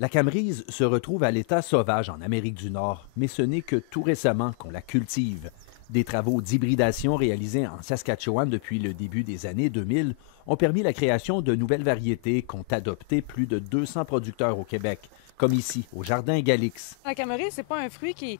La camerise se retrouve à l'état sauvage en Amérique du Nord, mais ce n'est que tout récemment qu'on la cultive. Des travaux d'hybridation réalisés en Saskatchewan depuis le début des années 2000 ont permis la création de nouvelles variétés qu'ont adoptées plus de 200 producteurs au Québec, comme ici, au Jardin Galix. La camerise, c'est pas un fruit qui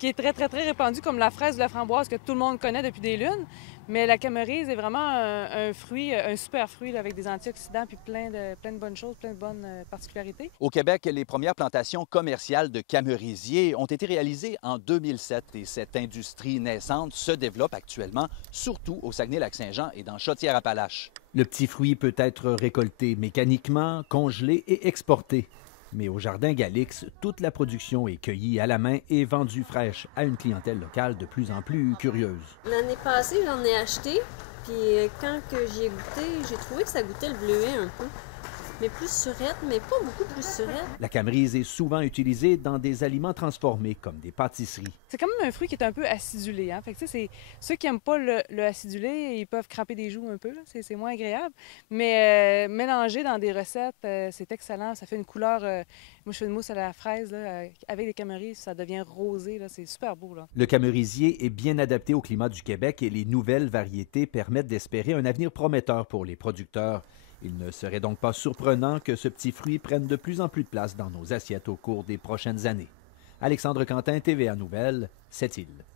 est très répandu comme la fraise ou la framboise que tout le monde connaît depuis des lunes. Mais la camerise est vraiment un fruit, un super fruit là, avec des antioxydants puis plein de bonnes choses, plein de bonnes particularités. Au Québec, les premières plantations commerciales de camérisiers ont été réalisées en 2007 et cette industrie naissante se développe actuellement, surtout au Saguenay-Lac-Saint-Jean et dans Chaudière-Appalaches. Le petit fruit peut être récolté mécaniquement, congelé et exporté. Mais au Jardin Galix, toute la production est cueillie à la main et vendue fraîche à une clientèle locale de plus en plus curieuse. L'année passée, j'en ai acheté, puis quand que j'y ai goûté, j'ai trouvé que ça goûtait le bleuet un peu. Mais plus surette, mais pas beaucoup plus surette. La camerise est souvent utilisée dans des aliments transformés, comme des pâtisseries. C'est quand même un fruit qui est un peu acidulé. Hein? Fait que, c'est, ceux qui n'aiment pas le acidulé, ils peuvent cramper des joues un peu. C'est moins agréable. Mais mélanger dans des recettes, c'est excellent. Ça fait une couleur. Moi, je fais une mousse à la fraise là, avec des camerises. Ça devient rosé. C'est super beau. Là. Le camérisier est bien adapté au climat du Québec et les nouvelles variétés permettent d'espérer un avenir prometteur pour les producteurs. Il ne serait donc pas surprenant que ce petit fruit prenne de plus en plus de place dans nos assiettes au cours des prochaines années. Alexandre Quentin, TVA Nouvelles, Sept-Îles.